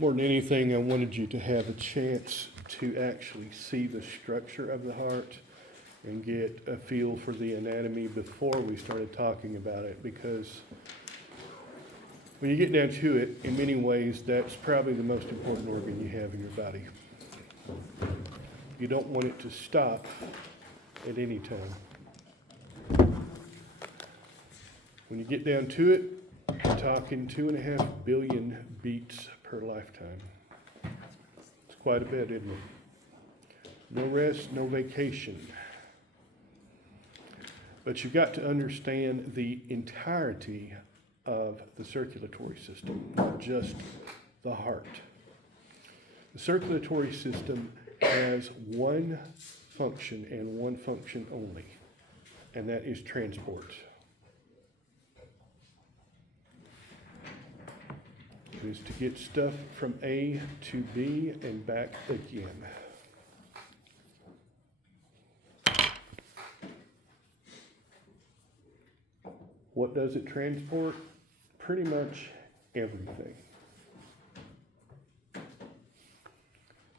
More than anything, I wanted you to have a chance to actually see the structure of the heart and get a feel for the anatomy before we started talking about it, because when you get down to it, in many ways, that's probably the most important organ you have in your body. You don't want it to stop at any time. When you get down to it, you're talking 2.5 billion beats per lifetime. It's quite a bit, isn't it? No rest, no vacation. But you've got to understand the entirety of the circulatory system, not just the heart. The circulatory system has one function and one function only, and that is transport. It is to get stuff from A to B and back again. What does it transport? Pretty much everything.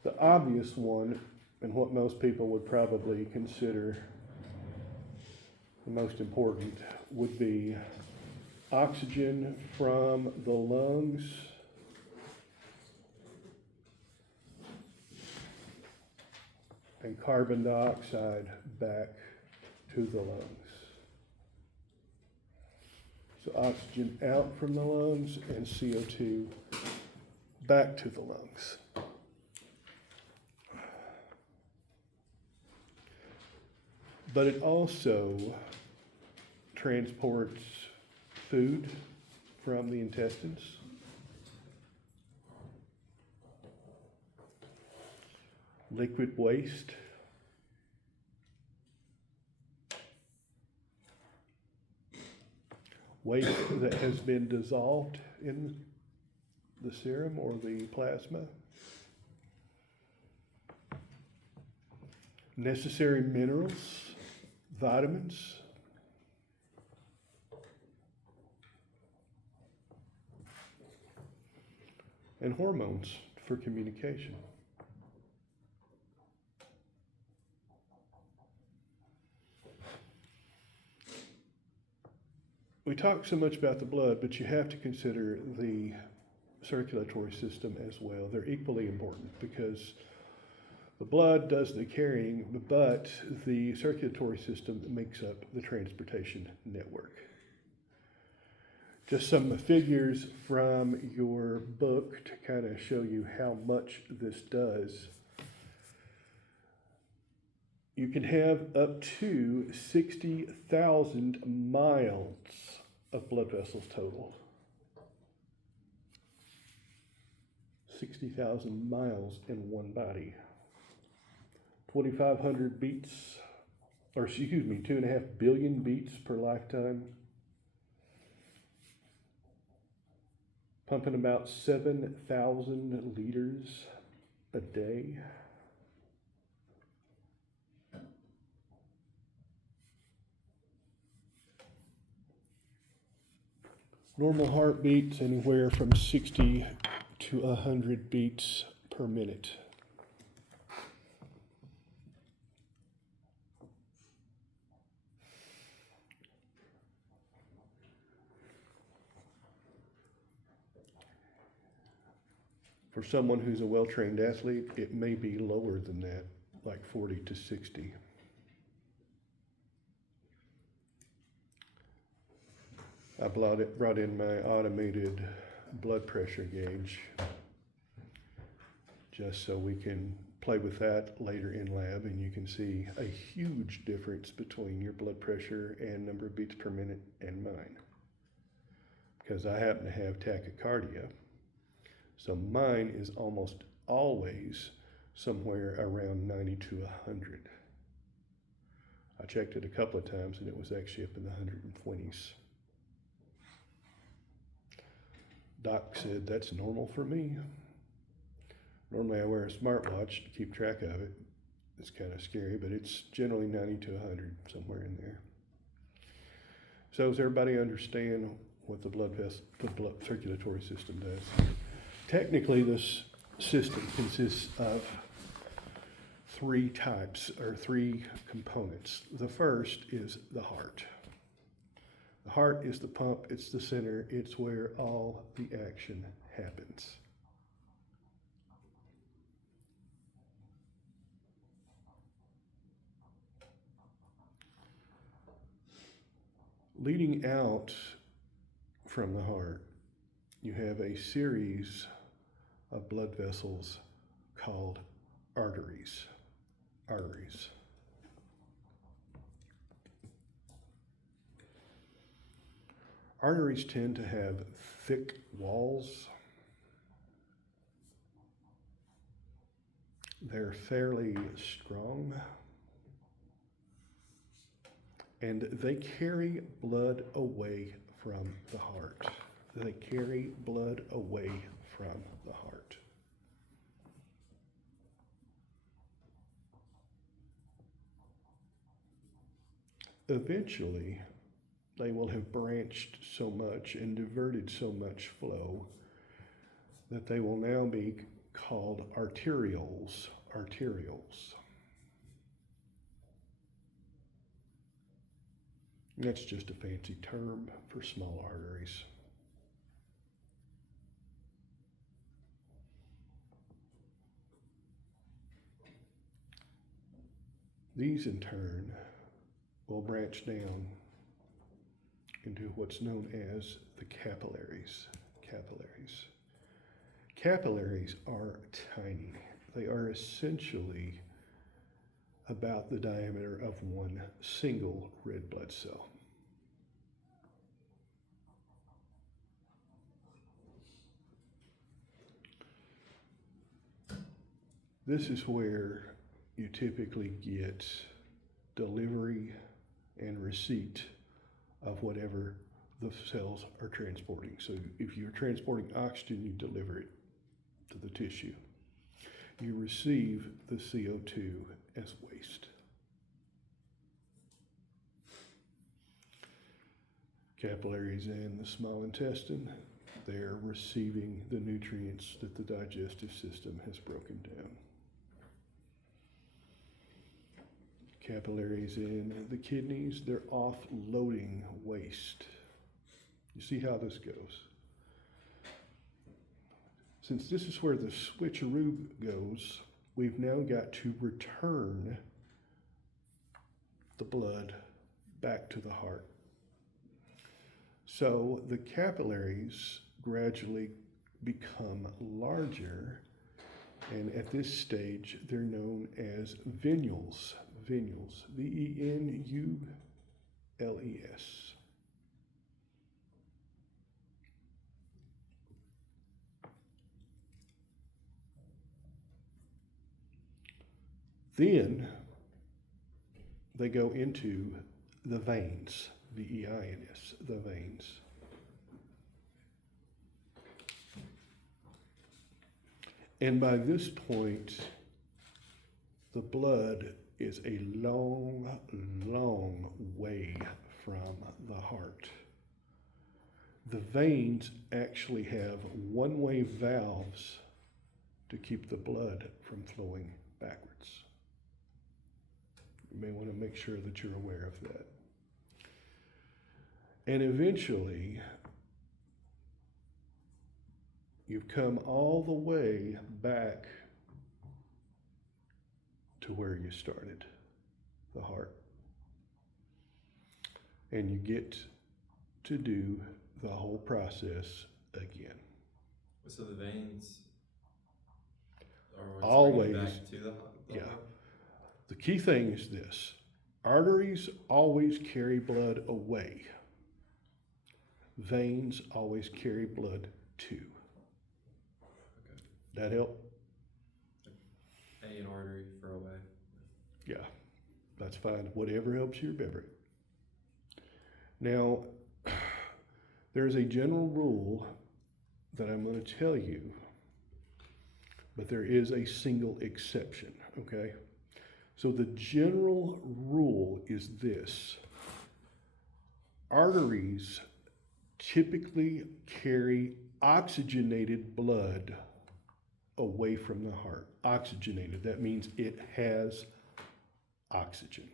The obvious one, and what most people would probably consider the most important, would be oxygen from the lungs and carbon dioxide back to the lungs. So oxygen out from the lungs and CO2 back to the lungs. But it also transports food from the intestines, liquid waste, waste that has been dissolved in the serum or the plasma, necessary minerals, vitamins, and hormones for communication. We talk so much about the blood, but you have to consider the circulatory system as well. They're equally important because the blood does the carrying, but the circulatory system makes up the transportation network. Just some figures from your book to kind of show you how much this does. You can have up to 60,000 miles of blood vessels total. 60,000 miles in one body. 2,500 beats, or excuse me, 2.5 billion beats per lifetime. Pumping about 7,000 liters a day. Normal heartbeats anywhere from 60 to 100 beats per minute. For someone who's a well-trained athlete, it may be lower than that, like 40 to 60. I brought in my automated blood pressure gauge just so we can play with that later in lab, and you can see a huge difference between your blood pressure and number of beats per minute and mine. Because I happen to have tachycardia, so mine is almost always somewhere around 90 to 100. I checked it a couple of times and it was actually up in the 120s. Doc said that's normal for me. Normally I wear a smartwatch to keep track of it. It's kind of scary, but it's generally 90 to 100, somewhere in there. So does everybody understand what the blood circulatory system does? Technically, this system consists of three types or three components. The first is the heart. The heart is the pump, it's the center, it's where all the action happens. Leading out from the heart, you have a series of blood vessels called arteries. Arteries. Arteries tend to have thick walls. They're fairly strong. And they carry blood away from the heart. They carry blood away from the heart. Eventually, they will have branched so much and diverted so much flow that they will now be called arterioles. Arterioles. That's just a fancy term for small arteries. These in turn will branch down into what's known as the capillaries. Capillaries. Capillaries are tiny. They are essentially about the diameter of one single red blood cell. This is where you typically get delivery and receipt of whatever the cells are transporting. So if you're transporting oxygen, you deliver it to the tissue. You receive the CO2 as waste. Capillaries in the small intestine, they're receiving the nutrients that the digestive system has broken down. Capillaries in the kidneys, they're offloading waste. You see how this goes? Since this is where the switcheroo goes, we've now got to return the blood back to the heart. So the capillaries gradually become larger, and at this stage, they're known as venules. Venules, V-E-N-U-L-E-S. Then they go into the veins, V-E-I-N-S, the veins. And by this point, the blood is a long, long way from the heart. The veins actually have one-way valves to keep the blood from flowing backwards. You may want to make sure that you're aware of that. And eventually, you've come all the way back to where you started, the heart. And you get to do the whole process again. So the veins are always back to the yeah. heart? The key thing is this: arteries always carry blood away. Veins always carry blood to. Okay. That help? A and artery for away. Yeah, that's fine. Whatever helps your memory. Now, there's a general rule that I'm going to tell you, but there is a single exception, okay? So the general rule is this: arteries typically carry oxygenated blood away from the heart. Oxygenated, that means it has oxygen.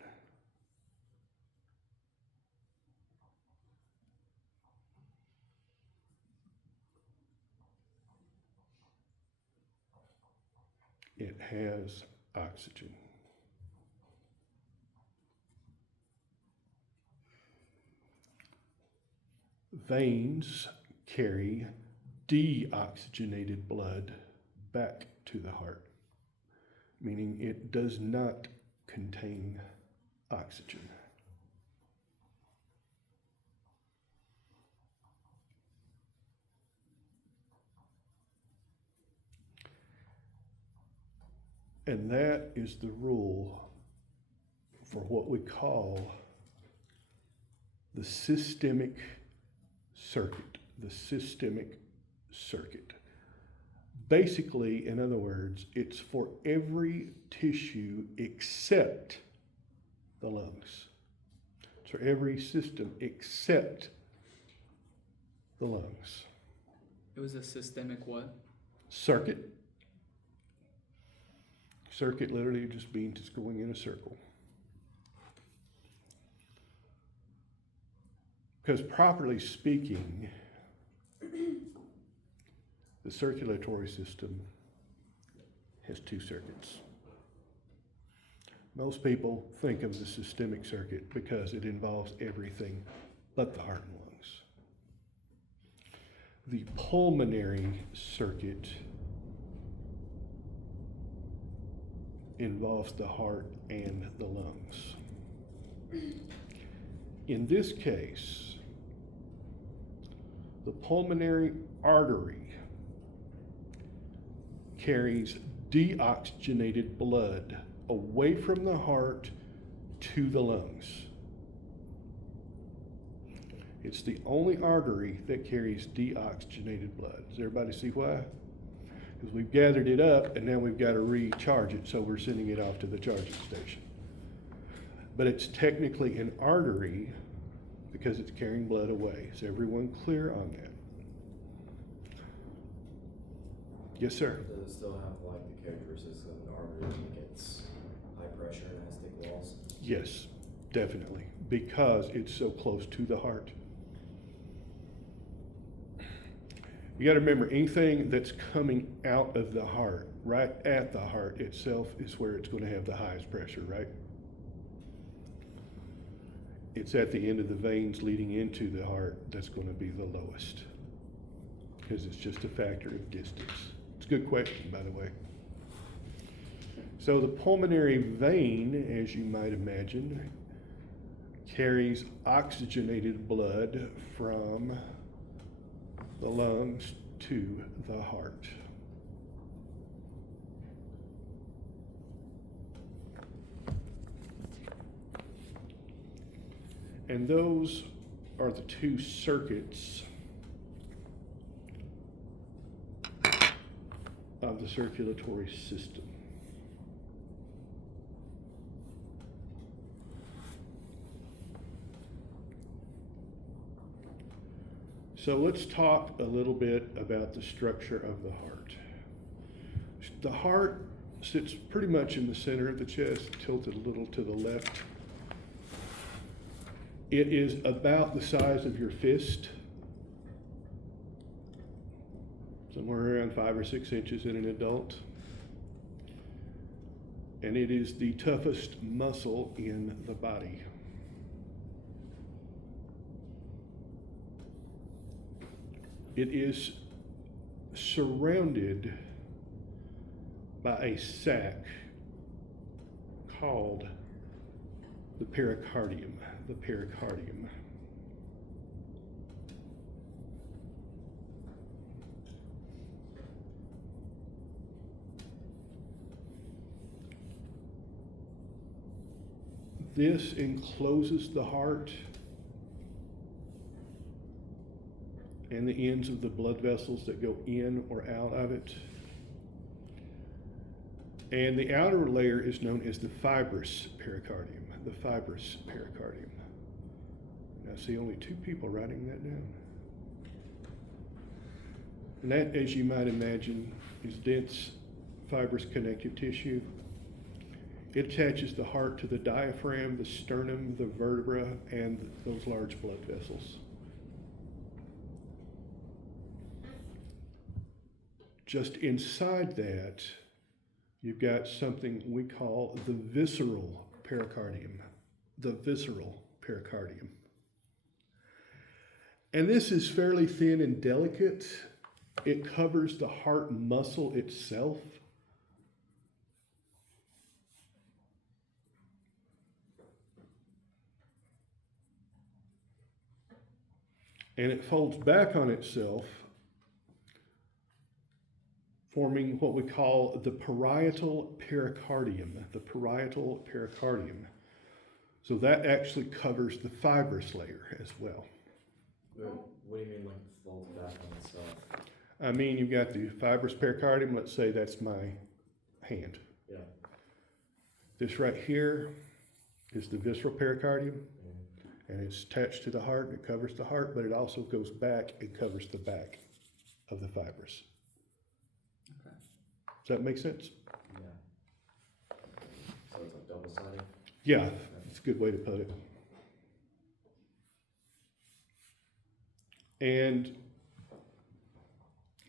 It has oxygen. Veins carry deoxygenated blood back to the heart, meaning it does not contain oxygen. And that is the rule for what we call the systemic circuit. The systemic circuit. Basically, in other words, it's for every tissue except the lungs. It's for every system except the lungs. It was a systemic what? Circuit. Circuit literally just means it's going in a circle. Because properly speaking, the circulatory system has two circuits. Most people think of the systemic circuit because it involves everything but the heart and lungs. The pulmonary circuit involves the heart and the lungs. In this case, the pulmonary artery carries deoxygenated blood away from the heart to the lungs. It's the only artery that carries deoxygenated blood. Does everybody see why? Because we've gathered it up and now we've got to recharge it, so we're sending it off to the charging station. But it's technically an artery because it's carrying blood away. Is everyone clear on that? Yes, sir. Does it still have like the characteristics of an artery when it gets high pressure and has thick walls? Yes, definitely, because it's so close to the heart. You got to remember, anything that's coming out of the heart, right at the heart itself, is where it's going to have the highest pressure, right? It's at the end of the veins leading into the heart that's going to be the lowest, because it's just a factor of distance. It's a good question, by the way. So the pulmonary vein, as you might imagine, carries oxygenated blood from the lungs to the heart. And those are the two circuits of the circulatory system. So let's talk a little bit about the structure of the heart. The heart sits pretty much in the center of the chest, tilted a little to the left. It is about the size of your fist, somewhere around 5 or 6 inches in an adult. And it is the toughest muscle in the body. It is surrounded by a sac called the pericardium. The pericardium. This encloses the heart and the ends of the blood vessels that go in or out of it. And the outer layer is known as the fibrous pericardium. The fibrous pericardium. Now, I see only 2 people writing that down. And that, as you might imagine, is dense fibrous connective tissue. It attaches the heart to the diaphragm, the sternum, the vertebra, and those large blood vessels. Just inside that, you've got something we call the visceral pericardium. The visceral pericardium. And this is fairly thin and delicate. It covers the heart muscle itself. And it folds back on itself, forming what we call the parietal pericardium. The parietal pericardium. So that actually covers the fibrous layer as well. What do you mean, like, folds back on itself? I mean, you've got the fibrous pericardium. Let's say that's my hand. Yeah. This right here is the visceral pericardium, Mhm. and it's attached to the heart, and it covers the heart, but it also goes back and covers the back of the fibrous. Okay. Does that make sense? Yeah. So it's like double-sided? Yeah, it's a good way to put it. And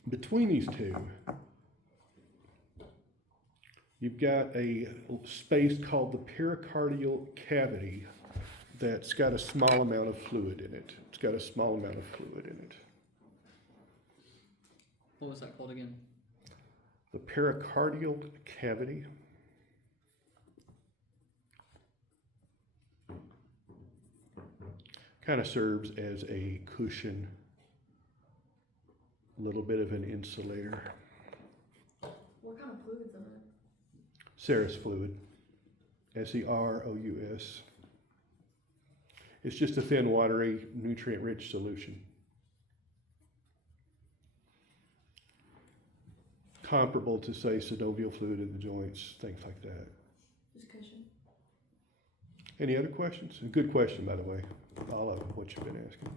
between these two, you've got a space called the pericardial cavity that's got a small amount of fluid in it. It's got a small amount of fluid in it. What was that called again? The pericardial cavity. Kind of serves as a cushion, a little bit of an insulator. What kind of fluid's in it? Serous fluid, Serous. It's just a thin, watery, nutrient-rich solution. Comparable to, say, synovial fluid in the joints, things like that. Just cushion. Any other questions? A good question, by the way, all of what you've been asking.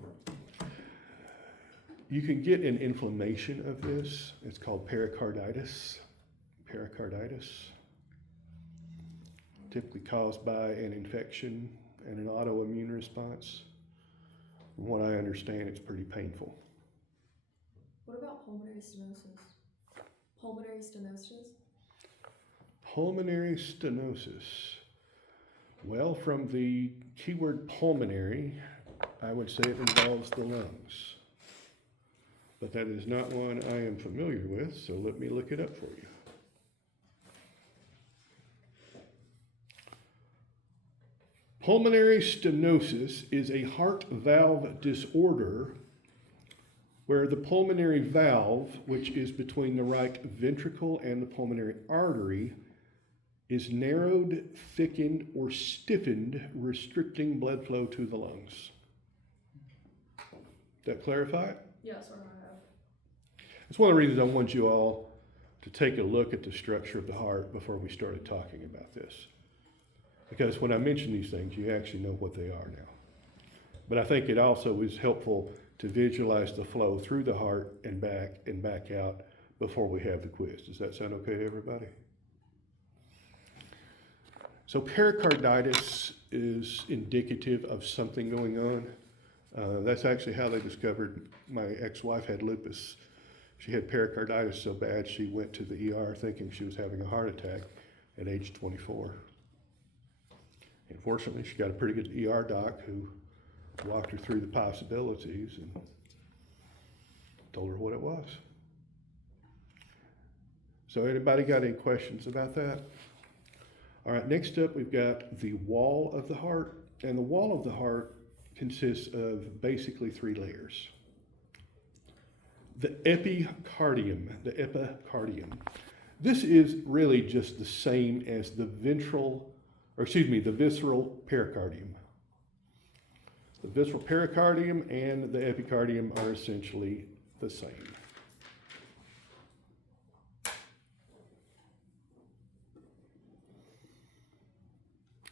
You can get an inflammation of this. It's called pericarditis. Pericarditis. Typically caused by an infection and an autoimmune response. From what I understand, it's pretty painful. What about pulmonary stenosis? Pulmonary stenosis? Pulmonary stenosis. Well, from the keyword pulmonary, I would say it involves the lungs. But that is not one I am familiar with, so let me look it up for you. Pulmonary stenosis is a heart valve disorder where the pulmonary valve, which is between the right ventricle and the pulmonary artery, is narrowed, thickened, or stiffened, restricting blood flow to the lungs. Does that clarify it? Yes, or I have. It's one of the reasons I want you all to take a look at the structure of the heart before we started talking about this. Because when I mention these things, you actually know what they are now. But I think it also is helpful to visualize the flow through the heart and back out before we have the quiz. Does that sound okay to everybody? So pericarditis is indicative of something going on. That's actually how they discovered my ex-wife had lupus. She had pericarditis so bad she went to the ER thinking she was having a heart attack at age 24. And fortunately, she got a pretty good ER doc who walked her through the possibilities and told her what it was. So anybody got any questions about that? All right, next up we've got the wall of the heart. And the wall of the heart consists of basically three layers. The epicardium, This is really just the same as the visceral pericardium. The visceral pericardium and the epicardium are essentially the same.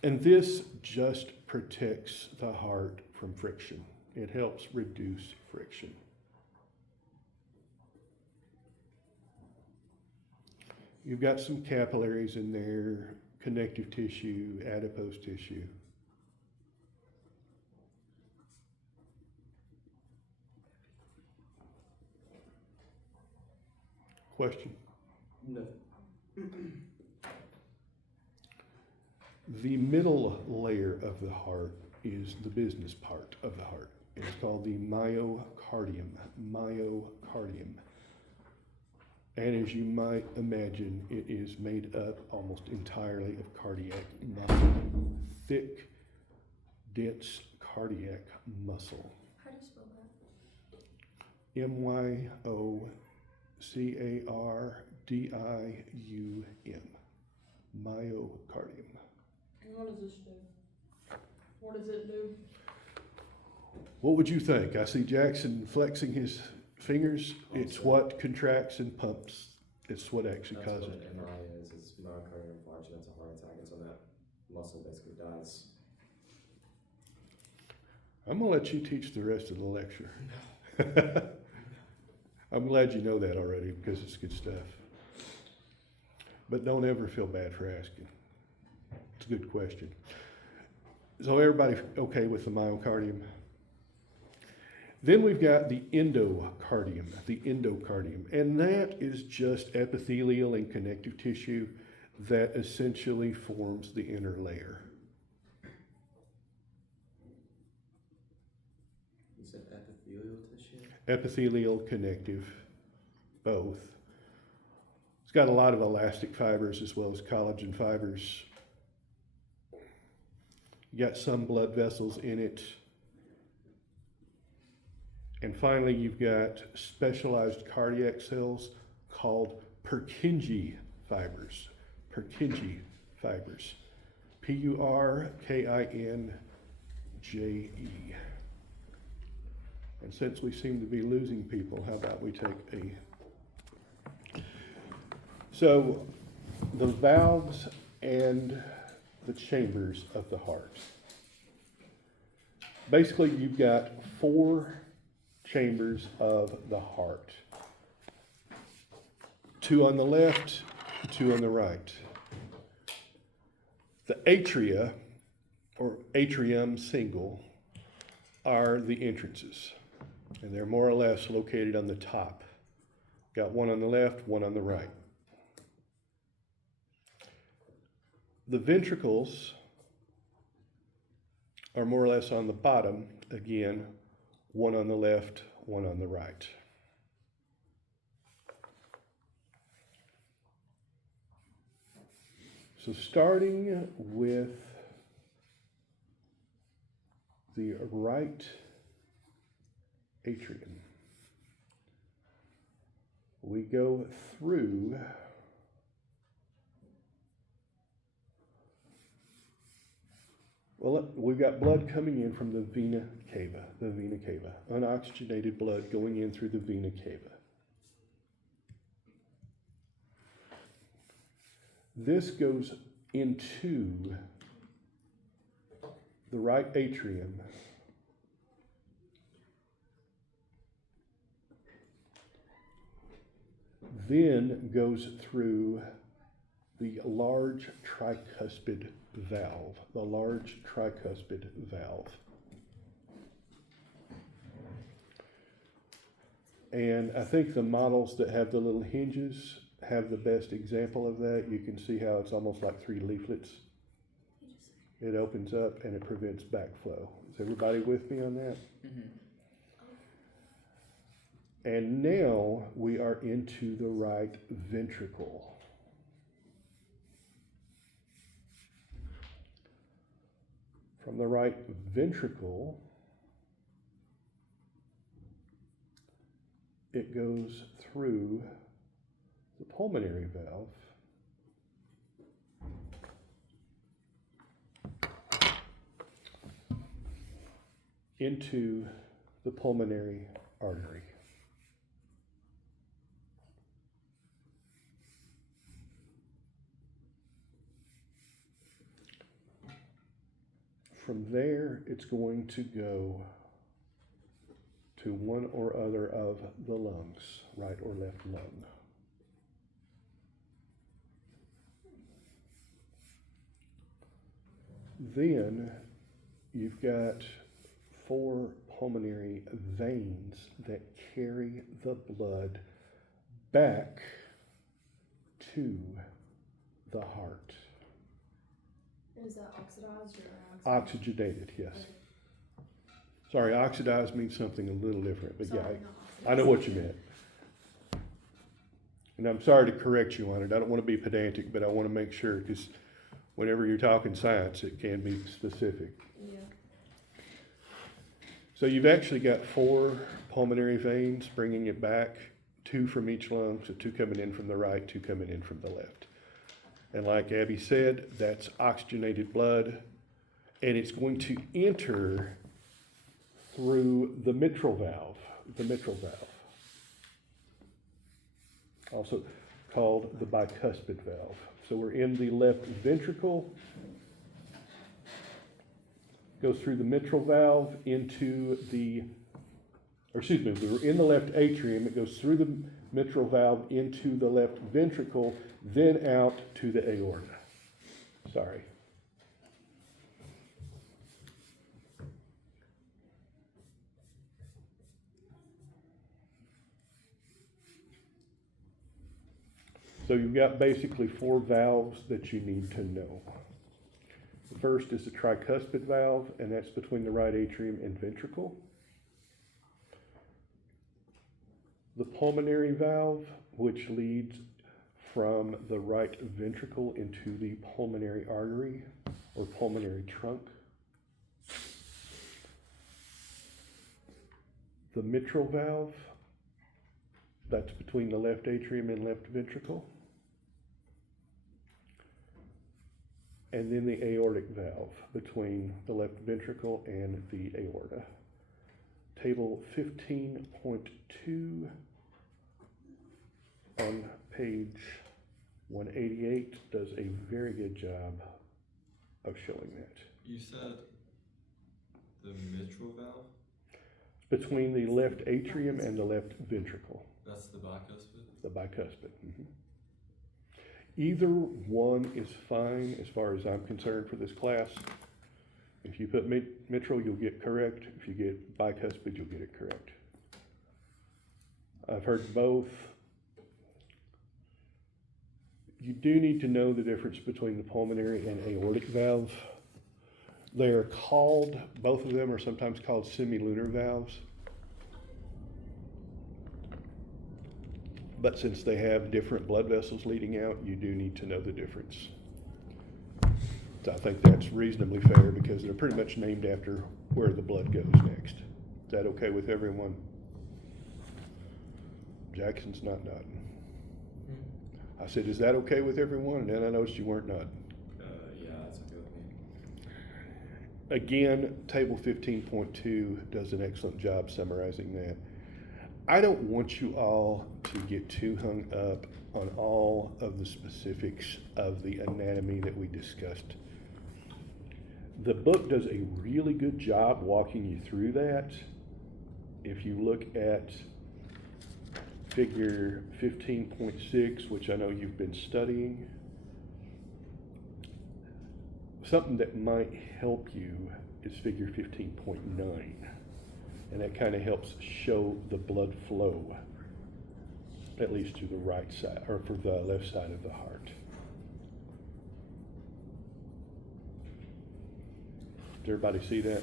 And this just protects the heart from friction. It helps reduce friction. You've got some capillaries in there, connective tissue, adipose tissue. Question? No. The middle layer of the heart is the business part of the heart. It's called the myocardium. Myocardium. And as you might imagine, it is made up almost entirely of cardiac muscle. Thick, dense cardiac muscle. How do you spell that? Myocardium. Myocardium. And what does this do? What does it do? What would you think? I see Jackson flexing his fingers. It's Also- what contracts and pumps. It's what actually That's causes what it. an MI is. It's myocardial infarction. That's a heart attack. It's when that muscle basically dies. I'm gonna let you teach the rest of the lecture. I'm glad you know that already because it's good stuff. But don't ever feel bad for asking. It's a good question. So everybody okay with the myocardium? Then we've got the endocardium, and that is just epithelial and connective tissue that essentially forms the inner layer. You said epithelial tissue? Epithelial, connective, both. It's got a lot of elastic fibers as well as collagen fibers. You got some blood vessels in it. And finally, you've got specialized cardiac cells called Purkinje fibers. Purkinje fibers. Purkinje. And since we seem to be losing people, how about we take a... So, the valves and the chambers of the heart. Basically, you've got 4 chambers of the heart. 2 on the left, 2 on the right. The atria, or atrium single, are the entrances. And they're more or less located on the top. Got 1 on the left, 1 on the right. The ventricles are more or less on the bottom, again, 1 on the left, 1 on the right. So starting with the right atrium, we go through we've got blood coming in from the vena cava, unoxygenated blood going in through the vena cava. This goes into the right atrium, then goes through the large tricuspid valve, And I think the models that have the little hinges have the best example of that. You can see how it's almost like 3 leaflets. It opens up and it prevents backflow. Is everybody with me on that? Mm-hmm. And now we are into the right ventricle. From the right ventricle, it goes through the pulmonary valve into the pulmonary artery. From there, it's going to go to one or other of the lungs, right or left lung. then you've got 4 pulmonary veins that carry the blood back to the heart. Is that oxidized or Oxygenated, yes. Okay. Sorry, oxidized means something a little different, but yeah, Sorry, not I know what you meant. And I'm sorry to correct you on it. I don't want to be pedantic, but I want to make sure, because whenever you're talking science, it can be specific. Yeah. So you've actually got 4 pulmonary veins bringing it back, 2 from each lung, so 2 coming in from the right, 2 coming in from the left. And like Abby said, that's oxygenated blood, and it's going to enter through the mitral valve, also called the bicuspid valve. So we're in the left ventricle, goes through the mitral valve into we're in the left atrium, it goes through the mitral valve into the left ventricle, then out to the aorta. Sorry. So you've got basically 4 valves that you need to know. The first is the tricuspid valve, and that's between the right atrium and ventricle. The pulmonary valve, which leads from the right ventricle into the pulmonary artery or pulmonary trunk. The mitral valve, that's between the left atrium and left ventricle. And then the aortic valve between the left ventricle and the aorta. Table 15.2 on page 188 does a very good job of showing that. You said the mitral valve? Between the left atrium and the left ventricle, That's the bicuspid? the bicuspid. Either one is fine as far as I'm concerned for this class. If you put mitral, you'll get correct. If you get bicuspid, you'll get it correct. I've heard both. You do need to know the difference between the pulmonary and aortic valve. They are called, both of them are sometimes called semilunar valves. But since they have different blood vessels leading out, you do need to know the difference. So I think that's reasonably fair because they're pretty much named after where the blood goes next. Is that okay with everyone? Jackson's not nodding. I said, is that okay with everyone? And then I noticed you weren't nodding. Yeah, that's okay with me. Again, table 15.2 does an excellent job summarizing that. I don't want you all to get too hung up on all of the specifics of the anatomy that we discussed. The book does a really good job walking you through that. If you look at figure 15.6, which I know you've been studying, something that might help you is figure 15.9. And that kind of helps show the blood flow, at least to the right side, or for the left side of the heart. Does everybody see that?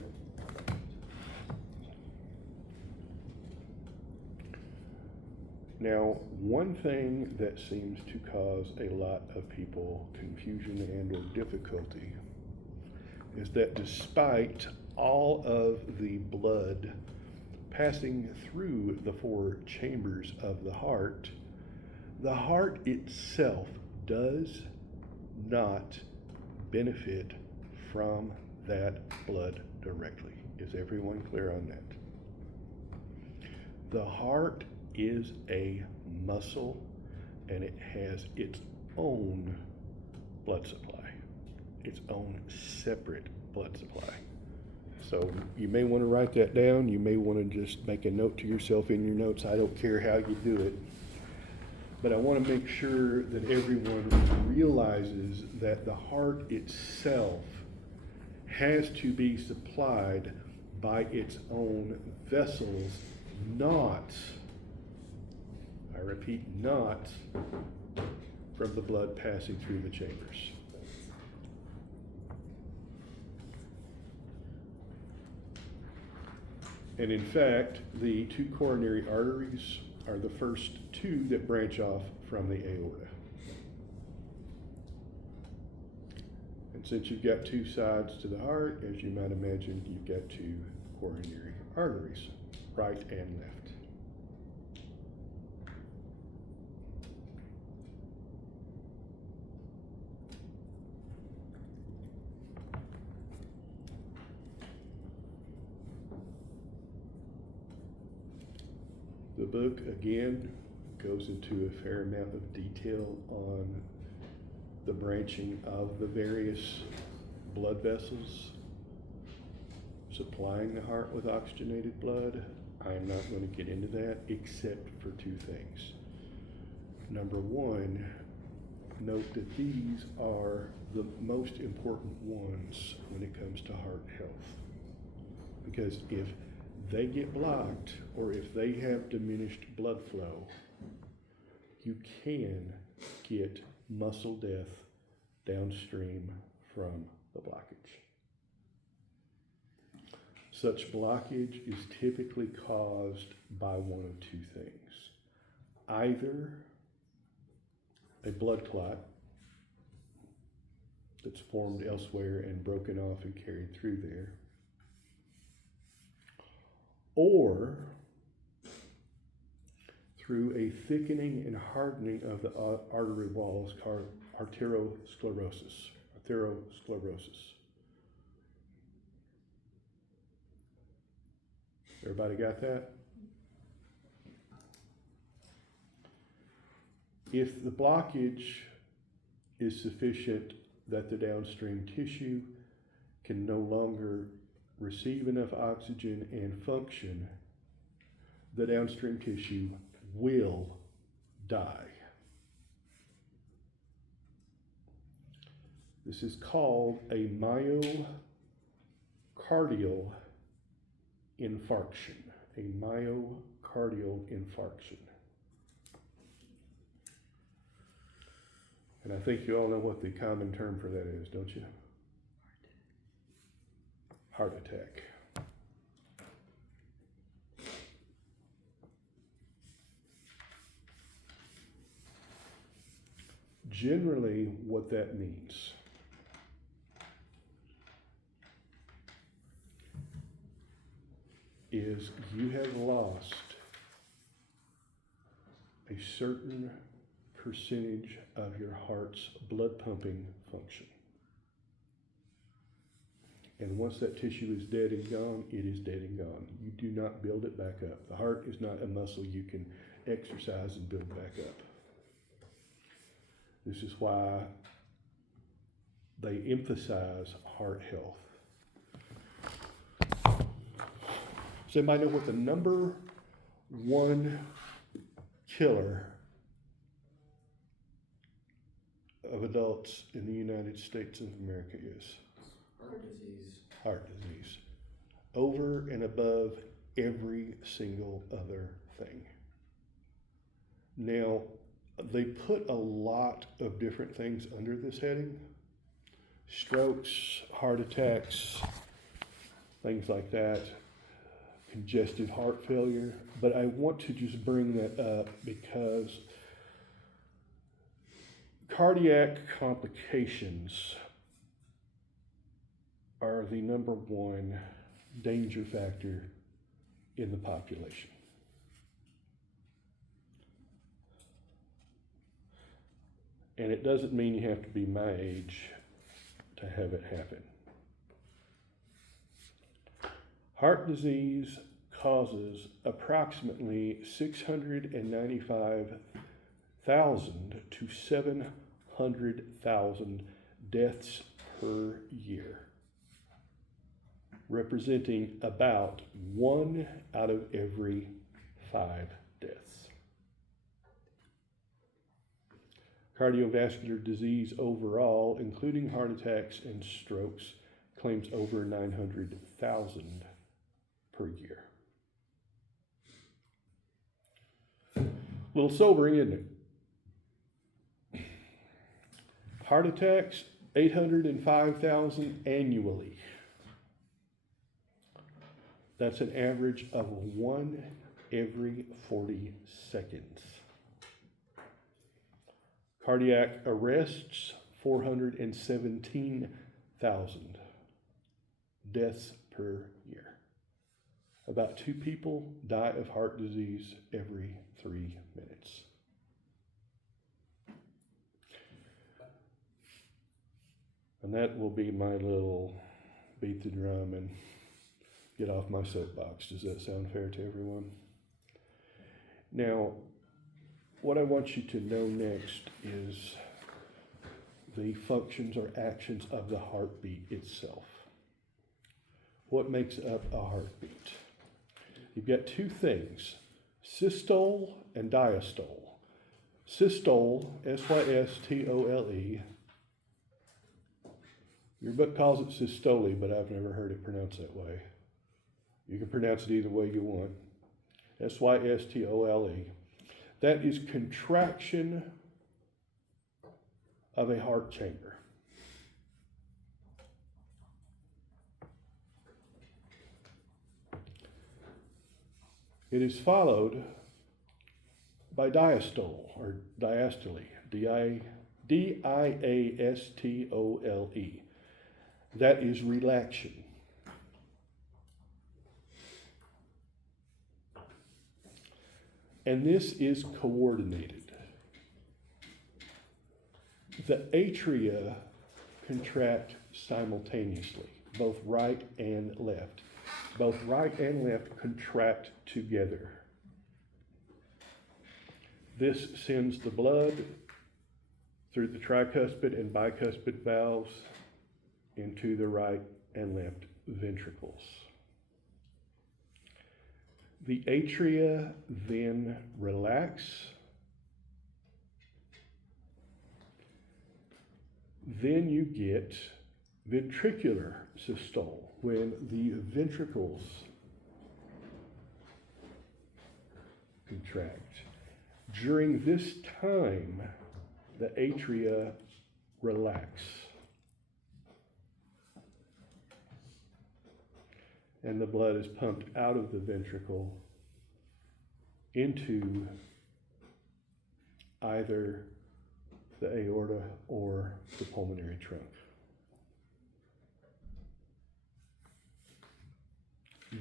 Now, one thing that seems to cause a lot of people confusion and or difficulty is that despite all of the blood passing through the 4 chambers of the heart itself does not benefit from that blood directly. Is everyone clear on that? The heart is a muscle and it has its own blood supply, its own separate blood supply. So you may want to write that down. You may want to just make a note to yourself in your notes. I don't care how you do it. But I want to make sure that everyone realizes that the heart itself has to be supplied by its own vessels, not, I repeat, not from the blood passing through the chambers. And in fact, the two coronary arteries are the first two that branch off from the aorta. And since you've got two sides to the heart, as you might imagine, you've got two coronary arteries, right and left. The book, again, goes into a fair amount of detail on the branching of the various blood vessels supplying the heart with oxygenated blood. I am not going to get into that except for two things. Number one, note that these are the most important ones when it comes to heart health. Because if they get blocked or if they have diminished blood flow, you can get muscle death downstream from the blockage. Such blockage is typically caused by one of two things. Either a blood clot that's formed elsewhere and broken off and carried through there, or through a thickening and hardening of the artery walls called arteriosclerosis. Everybody got that? If the blockage is sufficient that the downstream tissue can no longer receive enough oxygen and function, the downstream tissue will die. This is called a myocardial infarction. A myocardial infarction. And I think you all know what the common term for that is, don't you? Heart attack. Generally, what that means is you have lost a certain percentage of your heart's blood pumping function. And once that tissue is dead and gone, it is dead and gone. You do not build it back up. The heart is not a muscle you can exercise and build back up. This is why they emphasize heart health. Does anybody know what the number one killer of adults in the United States of America is? Heart disease. Heart disease. Over and above every single other thing. Now, they put a lot of different things under this heading. Strokes, heart attacks, things like that. Congestive heart failure. But I want to just bring that up because cardiac complications are the number one danger factor in the population. And it doesn't mean you have to be my age to have it happen. Heart disease causes approximately 695,000 to 700,000 deaths per year, representing about 1 out of every 5 deaths. Cardiovascular disease overall, including heart attacks and strokes, claims over 900,000 per year. A little sobering, isn't it? Heart attacks, 805,000 annually. That's an average of 1 every 40 seconds. Cardiac arrests, 417,000 deaths per year. About 2 people die of heart disease every 3 minutes. And that will be my little beat the drum and get off my soapbox. Does that sound fair to everyone? Now, what I want you to know next is the functions or actions of the heartbeat itself. What makes up a heartbeat? You've got 2 things, systole and diastole. Systole, S-Y-S-T-O-L-E. Your book calls it systole, but I've never heard it pronounced that way. You can pronounce it either way you want. S-Y-S-T-O-L-E. That is contraction of a heart chamber. It is followed by diastole or diastole, D-I-A-S-T-O-L-E. That is relaxation. And this is coordinated. The atria contract simultaneously, both right and left. Both right and left contract together. This sends the blood through the tricuspid and bicuspid valves into the right and left ventricles. The atria then relax. Then you get ventricular systole, when the ventricles contract. During this time, the atria relax. And the blood is pumped out of the ventricle into either the aorta or the pulmonary trunk.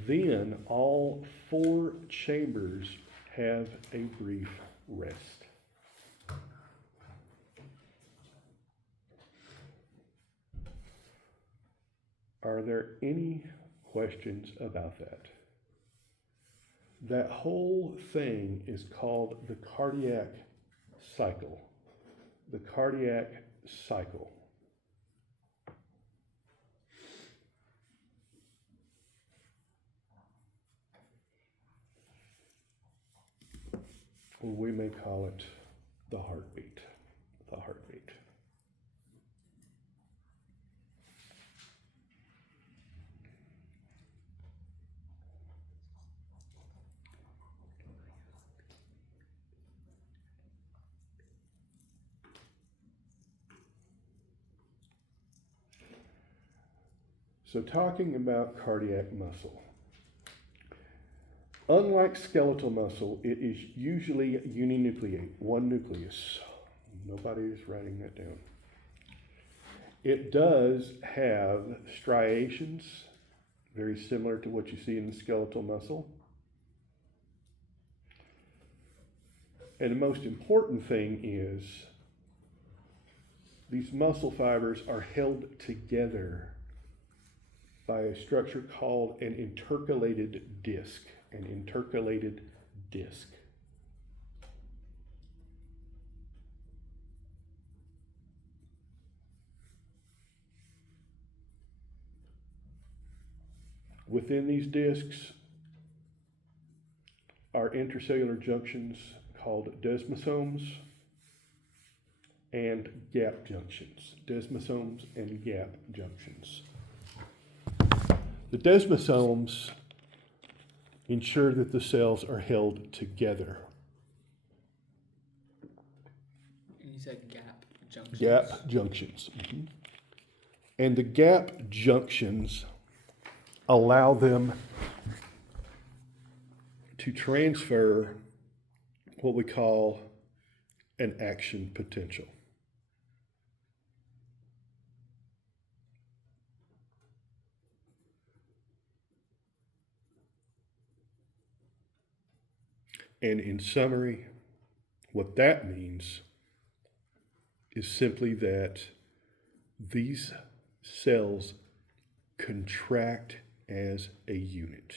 Then all 4 chambers have a brief rest. Are there any questions about that? That whole thing is called the cardiac cycle. The cardiac cycle. Or we may call it the heartbeat. The heartbeat. So talking about cardiac muscle. Unlike skeletal muscle, it is usually uninucleate, one nucleus. Nobody is writing that down. It does have striations, very similar to what you see in the skeletal muscle. And the most important thing is these muscle fibers are held together by a structure called an intercalated disc. An intercalated disc. Within these discs are intercellular junctions called desmosomes and gap junctions. Desmosomes and gap junctions. The desmosomes ensure that the cells are held together. And you said gap junctions. Gap junctions. And the gap junctions allow them to transfer what we call an action potential. And in summary, what that means is simply that these cells contract as a unit.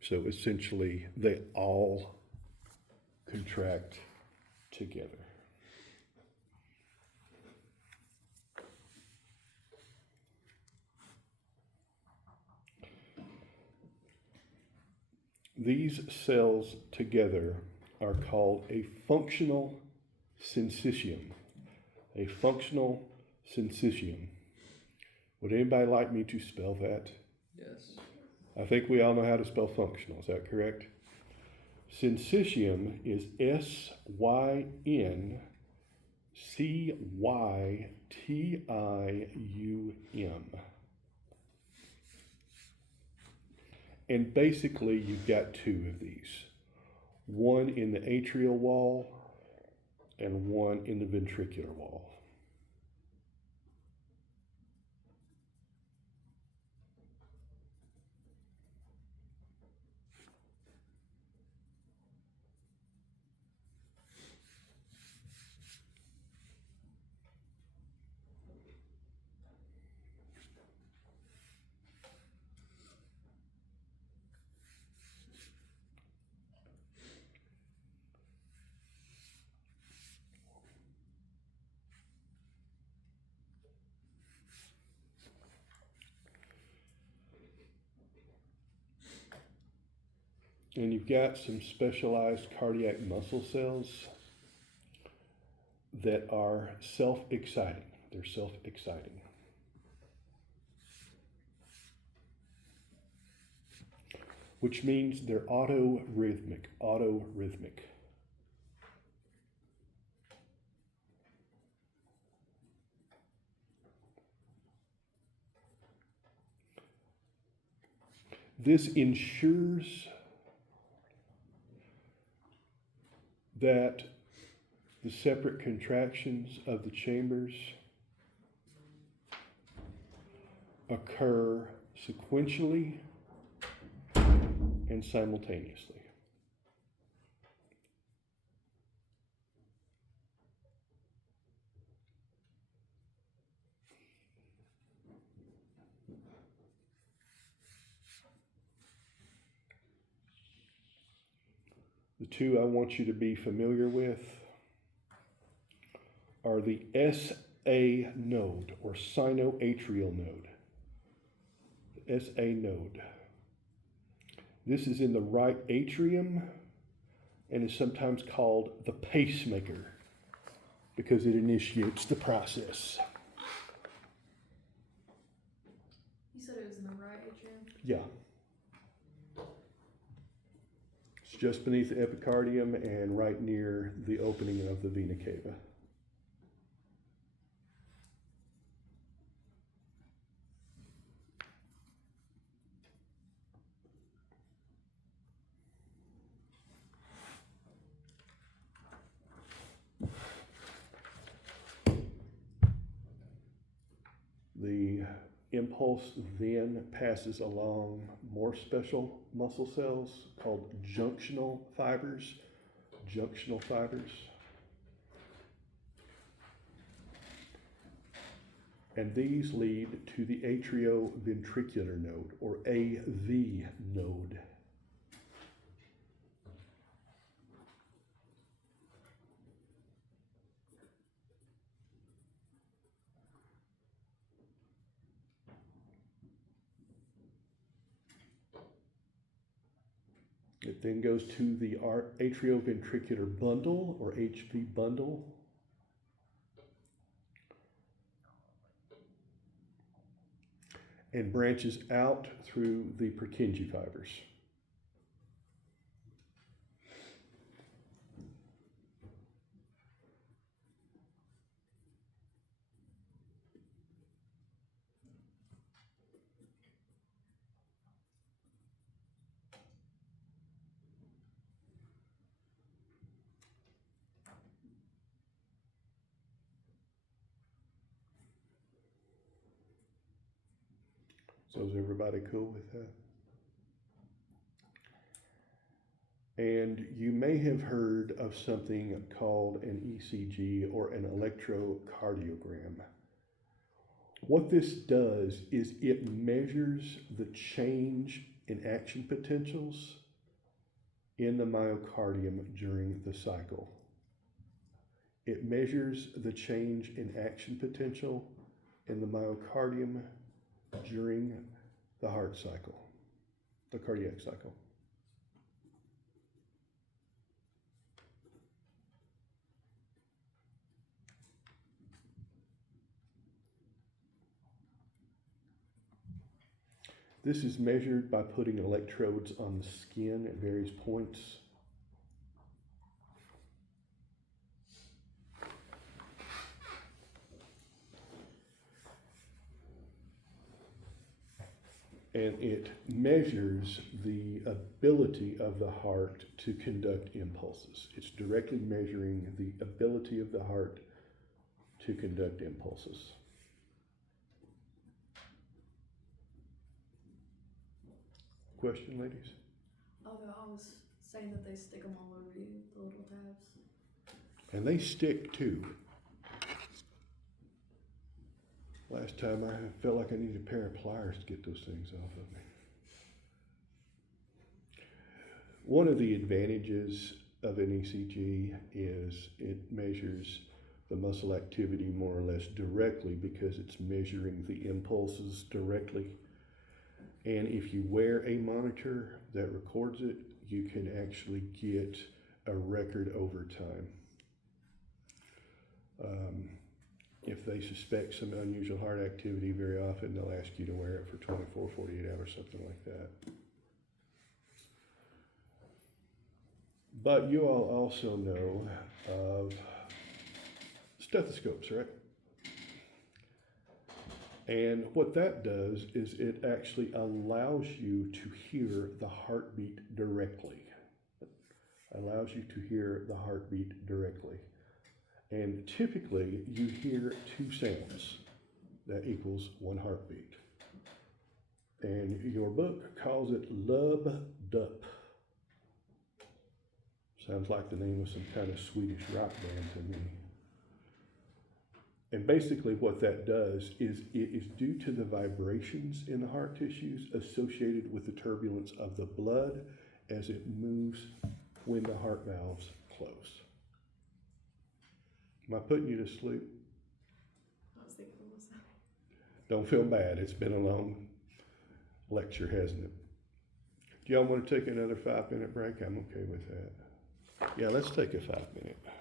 So essentially, they all contract together. These cells together are called a functional syncytium. A functional syncytium. Would anybody like me to spell that? Yes. I think we all know how to spell functional, is that correct? Syncytium is SYNCYTIUM. And basically, you've got two of these. One in the atrial wall and one in the ventricular wall. And you've got some specialized cardiac muscle cells that are self-exciting. They're self-exciting. Which means they're autorhythmic. This ensures that the separate contractions of the chambers occur sequentially and simultaneously. The two I want you to be familiar with are the SA node or sinoatrial node. The SA node. This is in the right atrium and is sometimes called the pacemaker because it initiates the process. You said it was in the right atrium? Yeah. It's just beneath the epicardium and right near the opening of the vena cava. The impulse then passes along more special muscle cells called junctional fibers. Junctional fibers. And these lead to the atrioventricular node or AV node. It then goes to the atrioventricular bundle or HV bundle. and branches out through the Purkinje fibers. So is everybody cool with that? And you may have heard of something called an ECG or an electrocardiogram. What this does is it measures the change in action potentials in the myocardium during the cycle. It measures the change in action potential in the myocardium during the heart cycle, the cardiac cycle. This is measured by putting electrodes on the skin at various points. And it measures the ability of the heart to conduct impulses. It's directly measuring the ability of the heart to conduct impulses. Question, ladies? Oh, I was saying that they stick them all over you, the little tabs. And they stick too. Last time I felt like I needed a pair of pliers to get those things off of me. One of the advantages of an ECG is it measures the muscle activity more or less directly because it's measuring the impulses directly. And if you wear a monitor that records it, you can actually get a record over time. If they suspect some unusual heart activity, very often they'll ask you to wear it for 24, 48 hours, something like that. But you all also know of stethoscopes, right? And what that does is it actually allows you to hear the heartbeat directly. Allows you to hear the heartbeat directly. And typically you hear two sounds that equals one heartbeat. And your book calls it lub-dup. Sounds like the name of some kind of Swedish rock band to me. And basically what that does is it is due to the vibrations in the heart tissues associated with the turbulence of the blood as it moves when the heart valves close. Am I putting you to sleep? I was thinking, what was that? Don't feel bad. It's been a long lecture, hasn't it? Do y'all want to take another 5-minute break? I'm okay with that. Yeah, let's take a 5-minute.